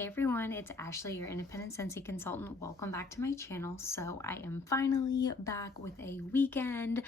Hey everyone, it's Ashley, your independent Scentsy consultant. Welcome back to my channel. So I am finally back with a weekend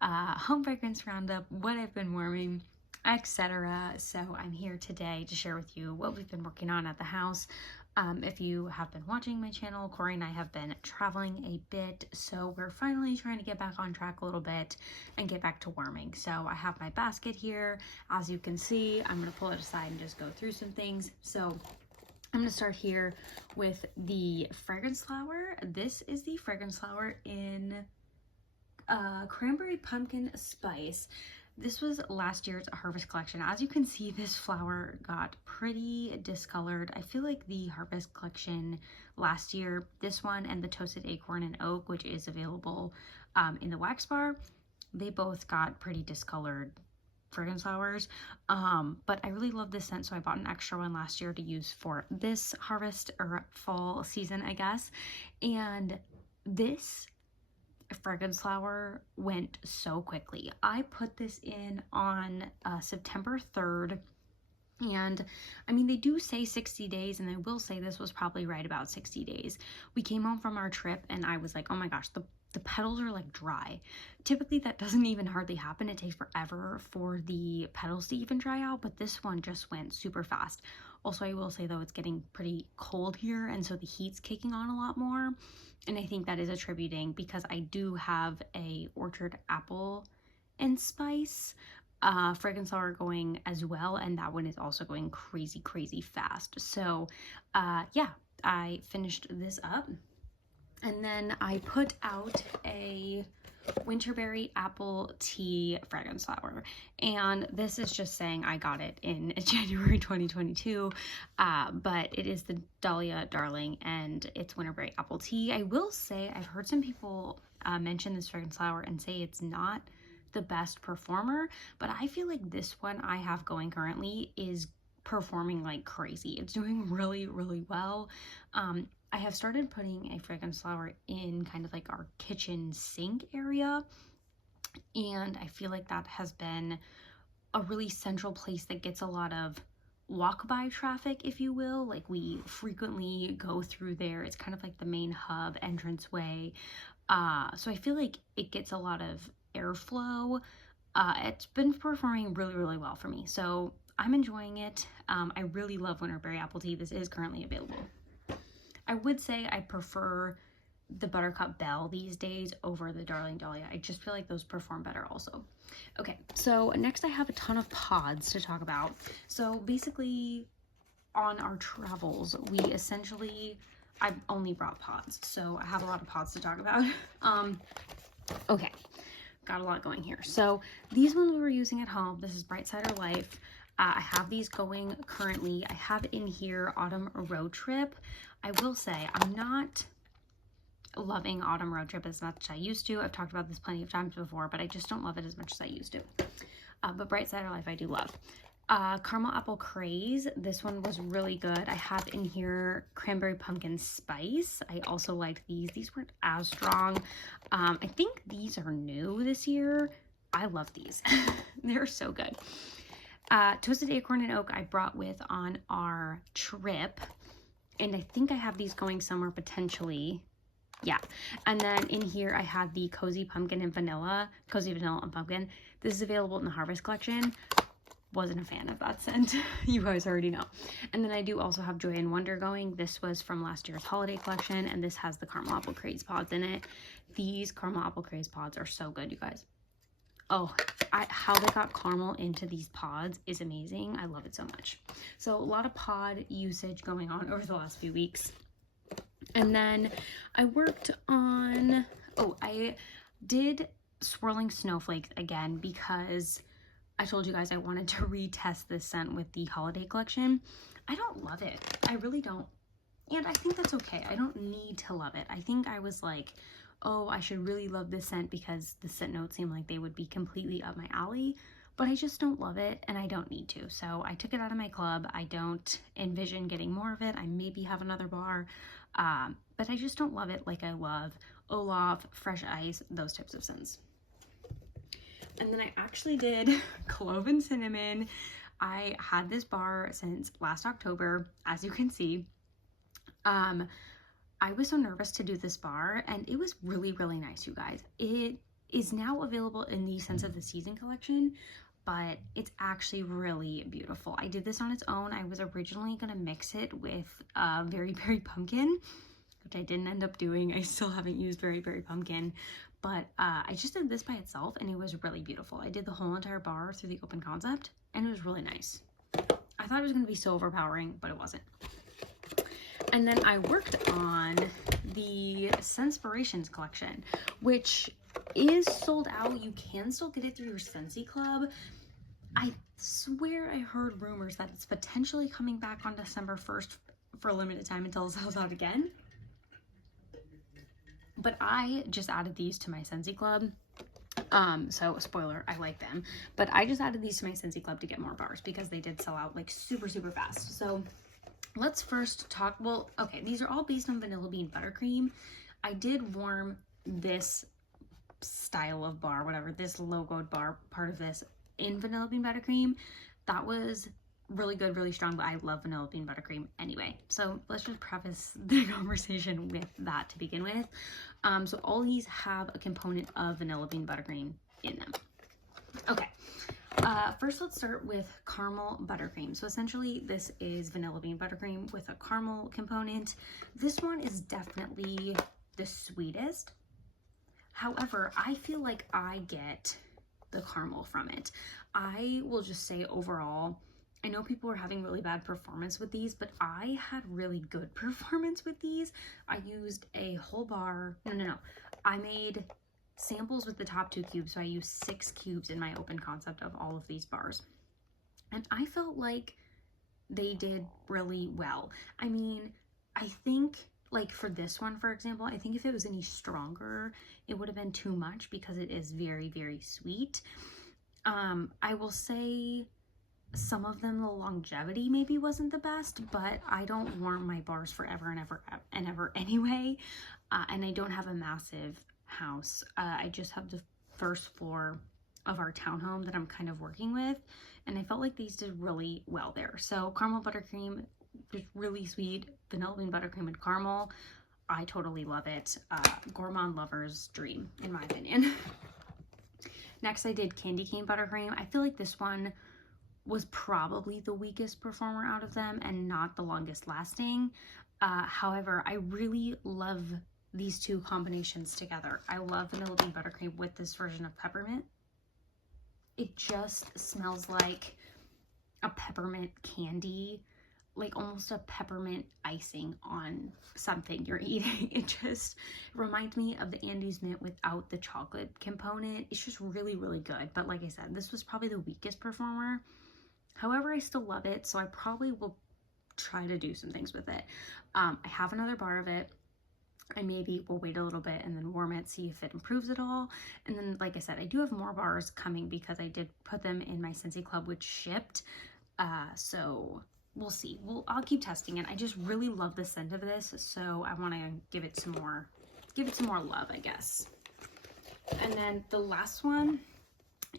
home fragrance roundup, what I've been warming, etc. So I'm here today to share with you what we've been working on at the house. If you have been watching my channel, Corey and I have been traveling a bit, so we're finally trying to get back on track a little bit and get back to warming. So I have my basket here. As you can see, I'm going to pull it aside and just go through some things. So I'm going to start here with the fragrance flower. This is the fragrance flower in Cranberry Pumpkin Spice. This was last year's Harvest collection. As you can see, this flower got pretty discolored. I feel like the Harvest collection last year, this one and the Toasted Acorn and Oak, which is available in the wax bar, they both got pretty discolored fragrance flowers, but I really love this scent, so I bought an extra one last year to use for this harvest or fall season, I guess. And this fragrance flower went so quickly. I put this in on September 3rd, and I mean, they do say 60 days, and I will say this was probably right about 60 days. We came home from our trip and I was like, oh my gosh, the petals are like dry. Typically that doesn't even hardly happen. It takes forever for the petals to even dry out, but this one just went super fast. Also, I will say though, it's getting pretty cold here, and so the heat's kicking on a lot more, and I think that is attributing because I do have a Orchard Apple and Spice fragrance flower going as well, and that one is also going crazy fast. So yeah, I finished this up. And then I put out a Winterberry Apple Tea fragrance flower, and this is just saying I got it in January 2022, but it is the Dahlia Darling and it's Winterberry Apple Tea. I will say I've heard some people mention this fragrance flower and say it's not the best performer, but I feel like this one I have going currently is performing like crazy. It's doing really well. I have started putting a fragrance flower in kind of like our kitchen sink area, and I feel like that has been a really central place that gets a lot of walk-by traffic, if you will. Like, we frequently go through there. It's kind of like the main hub entranceway, so I feel like it gets a lot of airflow. It's been performing really well for me, so I'm enjoying it. I really love Winterberry Apple Tea. This is currently available. I would say I prefer the Buttercup Bell these days over the Darling Dahlia. I just feel like those perform better also. Okay, so next I have a ton of pods to talk about. So basically on our travels, we essentially, I only brought pods, so I have a lot of pods to talk about. Okay, got a lot going here. So these ones we were using at home. This is Bright Cider Life. I have these going currently. I have in here Autumn Road Trip. I will say I'm not loving Autumn Road Trip as much as I used to. I've talked about this plenty of times before, but I just don't love it as much as I used to. But Bright Cider Life I do love. Caramel Apple Craze, this one was really good. I have in here Cranberry Pumpkin Spice. I also like these. These weren't as strong. I think these are new this year. I love these. They're so good. Toasted Acorn and Oak I brought with on our trip, and I think I have these going somewhere potentially. Yeah. And then in here I had the Cozy Pumpkin and Vanilla, Cozy Vanilla and Pumpkin. This is available in the Harvest collection. Wasn't a fan of that scent. You guys already know. And then I do also have Joy and Wonder going. This was from last year's holiday collection, and this has the Caramel Apple Craze pods in it. These Caramel Apple Craze pods are so good, you guys. Oh, how they got caramel into these pods is amazing. I love it so much. So a lot of pod usage going on over the last few weeks. And then I worked on, I did Swirling Snowflakes again because I told you guys I wanted to retest this scent with the holiday collection. I don't love it. I really don't. And I think that's okay. I don't need to love it. I think I was like, oh, I should really love this scent because the scent notes seem like they would be completely up my alley, but I just don't love it and I don't need to. So I took it out of my club. I don't envision getting more of it. I maybe have another bar, but I just don't love it like I love Olaf, Fresh Ice, those types of scents. And then I actually did Clove and Cinnamon. I had this bar since last October, as you can see. I was so nervous to do this bar, and it was really, really nice, you guys. It is now available in the Scents of the Season collection, but it's actually really beautiful. I did this on its own. I was originally going to mix it with Very Berry Pumpkin, which I didn't end up doing. I still haven't used Very Berry Pumpkin, but I just did this by itself, and it was really beautiful. I did the whole entire bar through the open concept, and it was really nice. I thought it was going to be so overpowering, but it wasn't. And then I worked on the Senspirations collection, which is sold out. You can still get it through your Scentsy club. I swear I heard rumors that it's potentially coming back on December 1st for a limited time until it sells out again. But I just added these to my Scentsy club. So spoiler, I like them. But I just added these to my Scentsy club to get more bars because they did sell out like super, super fast. So let's first talk, well, okay, these are all based on vanilla bean buttercream. I did warm this style of bar, whatever, this logoed bar, part of this, in vanilla bean buttercream. That was really good, really strong, but I love vanilla bean buttercream anyway. So let's just preface the conversation with that to begin with. So all these have a component of vanilla bean buttercream in them. Okay. First, let's start with caramel buttercream. So essentially, this is vanilla bean buttercream with a caramel component. This one is definitely the sweetest. However, I feel like I get the caramel from it. I will just say overall, I know people are having really bad performance with these, but I had really good performance with these. I used a whole bar. No. I made samples with the top 2 cubes, so I used 6 cubes in my open concept of all of these bars, and I felt like they did really well. I mean, I think like for this one, for example, I think if it was any stronger, it would have been too much because it is very, very sweet. I will say some of them, the longevity maybe wasn't the best, but I don't warm my bars forever and ever anyway, and I don't have a massive house. I just have the first floor of our townhome that I'm kind of working with, and I felt like these did really well there. So caramel buttercream, just really sweet, vanilla bean buttercream and caramel. I totally love it. Gourmand lover's dream, in my opinion. Next, I did candy cane buttercream. I feel like this one was probably the weakest performer out of them and not the longest lasting. However, I really love these two combinations together. I love vanilla bean buttercream with this version of peppermint. It just smells like a peppermint candy, like almost a peppermint icing on something you're eating. It just reminds me of the Andes Mint without the chocolate component. It's just really, really good. But like I said, this was probably the weakest performer. However, I still love it, so I probably will try to do some things with it. I have another bar of it. I maybe will wait a little bit and then warm it, see if it improves at all. And then, like I said, I do have more bars coming because I did put them in my Scentsy club, which shipped. So we'll see. I'll keep testing it. I just really love the scent of this, so I want to give it some more love, I guess. And then the last one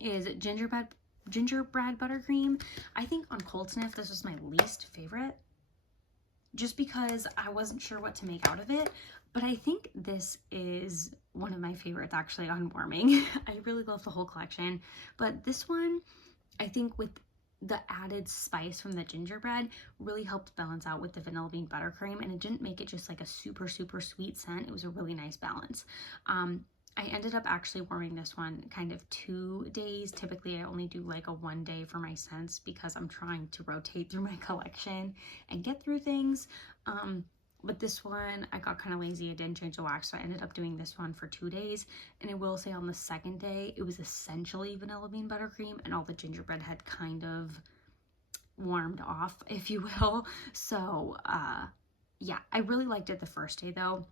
is gingerbread buttercream. I think on Cold Sniff, this was my least favorite, just because I wasn't sure what to make out of it. But I think this is one of my favorites actually on warming. I really love the whole collection, but this one, I think with the added spice from the gingerbread, really helped balance out with the vanilla bean buttercream, and it didn't make it just like a super, super sweet scent. It was a really nice balance. I ended up actually warming this one kind of 2 days. Typically, I only do like a 1 day for my scents because I'm trying to rotate through my collection and get through things. But this one, I got kind of lazy. I didn't change the wax, so I ended up doing this one for 2 days. And I will say on the second day, it was essentially vanilla bean buttercream, and all the gingerbread had kind of warmed off, if you will. So, yeah, I really liked it the first day though.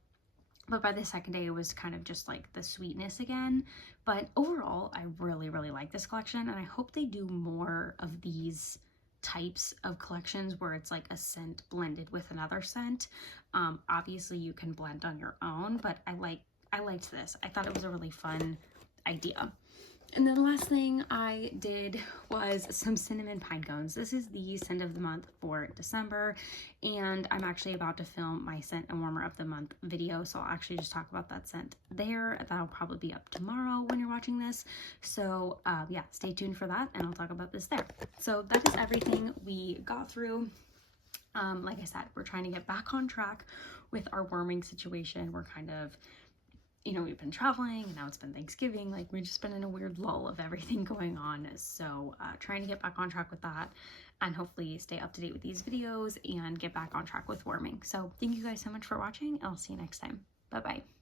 But by the second day, it was kind of just like the sweetness again. But overall, I really, really like this collection, and I hope they do more of these types of collections where it's like a scent blended with another scent. Obviously, you can blend on your own, but I liked this. I thought it was a really fun idea. And then the last thing I did was some cinnamon pine cones. This is the scent of the month for December, and I'm actually about to film my scent and warmer of the month video, so I'll actually just talk about that scent there. That'll probably be up tomorrow when you're watching this. So yeah, stay tuned for that, and I'll talk about this there. So that is everything we got through. Like I said, we're trying to get back on track with our warming situation. We're kind of, you know, we've been traveling and now it's been Thanksgiving. Like, we've just been in a weird lull of everything going on. So trying to get back on track with that and hopefully stay up to date with these videos and get back on track with warming. So thank you guys so much for watching. I'll see you next time. Bye bye.